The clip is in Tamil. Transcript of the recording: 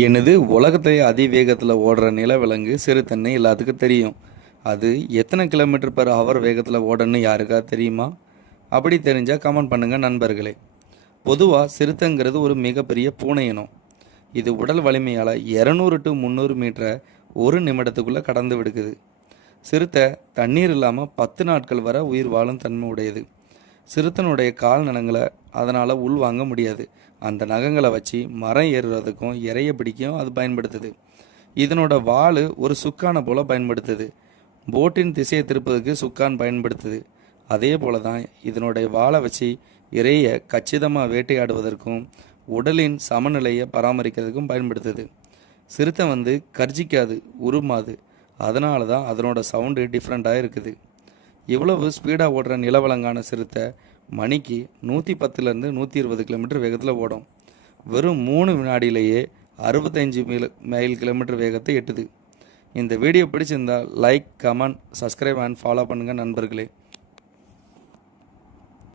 எனது உலகத்தை அதிவேகத்தில் ஓடுற நிலவிலங்கு சிறுத்தைன்னு எல்லாத்துக்கும் தெரியும். அது எத்தனை கிலோமீட்டர் பர் ஹவர் வேகத்தில் ஓடன்னு யாருக்கா தெரியுமா? அப்படி தெரிஞ்சால் கமெண்ட் பண்ணுங்கள் நண்பர்களே. பொதுவாக சிறுத்தைங்கிறது ஒரு மிகப்பெரிய பூனை இனம். இது உடல் வலிமையால் 200 to 300 மீட்டரை ஒரு நிமிடத்துக்குள்ளே கடந்து விடுக்குது. சிறுத்தை தண்ணீர் இல்லாமல் 10 நாட்கள் வரை உயிர் வாழும் தன்மை உடையது. சிறுத்தனுடைய கால் நகங்களை அதனால் உள்வாங்க முடியாது. அந்த நகங்களை வச்சு மரம் ஏறுறதுக்கும் இறைய பிடிக்கும் அது பயன்படுத்துது. இதனோட வால் ஒரு சுக்கானை போல் பயன்படுத்துது. போட்டின் திசையை திருப்பதுக்கு சுக்கான் பயன்படுத்துது. அதே போல தான் இதனுடைய வாளை வச்சு இறைய கச்சிதமாக வேட்டையாடுவதற்கும் உடலின் சமநிலையை பராமரிக்கிறதுக்கும் பயன்படுத்துது. சிறுத்தை கர்ஜிக்காது, உருமாது. அதனால தான் அதனோட சவுண்டு டிஃப்ரெண்ட்டாக இருக்குது. இவ்வளவு ஸ்பீடாக ஓடுற நிலவலங்கான சிறுத்தை மணிக்கு 110லேருந்து 120 கிலோமீட்டர் வேகத்தில் ஓடும். வெறும் 3 வினாடியிலேயே 65 மைல் கிலோமீட்டர் வேகத்தை எட்டுது. இந்த வீடியோ பிடிச்சிருந்தால் like, comment, subscribe and follow பண்ணுங்கள் நண்பர்களே.